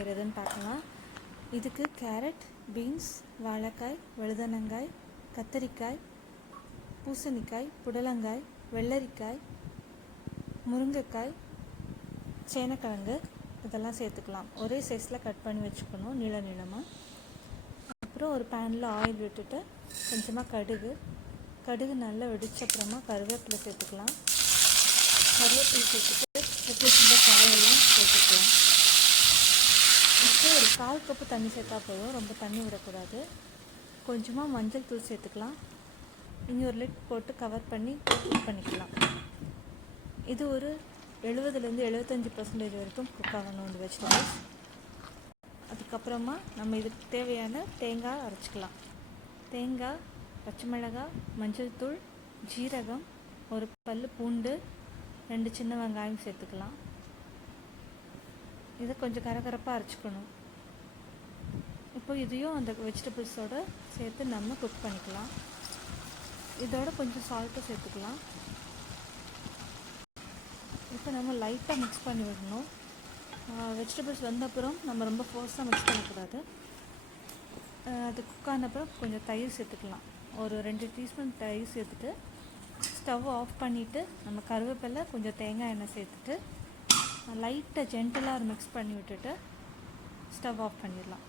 செய்கிறதுன்னு பார்க்கலாம். இதுக்கு கேரட், பீன்ஸ், வாழைக்காய், வழுதனங்காய், கத்தரிக்காய், பூசணிக்காய், புடலங்காய், வெள்ளரிக்காய், முருங்கைக்காய், சேனக்கிழங்கு இதெல்லாம் சேர்த்துக்கலாம். ஒரே சைஸில் கட் பண்ணி வச்சுக்கணும், நீளமாக. அப்புறம் ஒரு பேனில் ஆயில் விட்டுட்டு கொஞ்சமாக கடுகு நல்லா வெடிச்சப்புறமா கருவேப்பிலை சேர்த்துக்கலாம். கருவேப்பிலை சேர்த்துட்டு சின்ன காயெல்லாம் சேர்த்துக்கலாம். இப்போ ஒரு 1/4 கப்பு தண்ணி சேர்த்தா போதும், ரொம்ப தண்ணி விடக்கூடாது. கொஞ்சமாக மஞ்சள் தூள் சேர்த்துக்கலாம். இனி ஒரு லிட் போட்டு கவர் பண்ணி குக் பண்ணிக்கலாம். இது ஒரு 70-75% வரைக்கும் குக் ஆகணும் இந்த வெஜிடபிள்ஸ். அதுக்கப்புறமா நம்ம இதுக்கு தேவையான தேங்காய் அரைச்சிக்கலாம். தேங்காய், பச்சை மிளகாய், மஞ்சள் தூள், ஜீரகம், ஒரு பல் பூண்டு, 2 சின்ன வெங்காயம் சேர்த்துக்கலாம். இதை கொஞ்சம் கரகரப்பாக அரைச்சிக்கணும். இப்போ இதையும் அந்த வெஜிடபிள்ஸோடு சேர்த்து நம்ம குக் பண்ணிக்கலாம். இதோட கொஞ்சம் சால்ட்டும் சேர்த்துக்கலாம். இப்போ நம்ம லைட்டாக மிக்ஸ் பண்ணி விடணும். வெஜிடபிள்ஸ் வந்த அப்புறம் நம்ம ரொம்ப ஃபோர்ஸாக மிக்ஸ் பண்ணக்கூடாது. அது குக் ஆன அப்புறம் கொஞ்சம் தயிர் சேர்த்துக்கலாம். ஒரு 2 டீஸ்பூன் தயிர் சேர்த்துட்டு ஸ்டவ் ஆஃப் பண்ணிவிட்டு நம்ம கருவேப்பிலை, கொஞ்சம் தேங்காய் எண்ணெய் சேர்த்துட்டு லைட்டாக ஜென்டலாக மிக்ஸ் பண்ணி விட்டுட்டு ஸ்டவ் ஆஃப் பண்ணிடலாம்.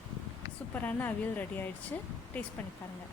சூப்பரான அவியல் ரெடி ஆகிடுச்சு. டேஸ்ட் பண்ணி பாருங்கள்.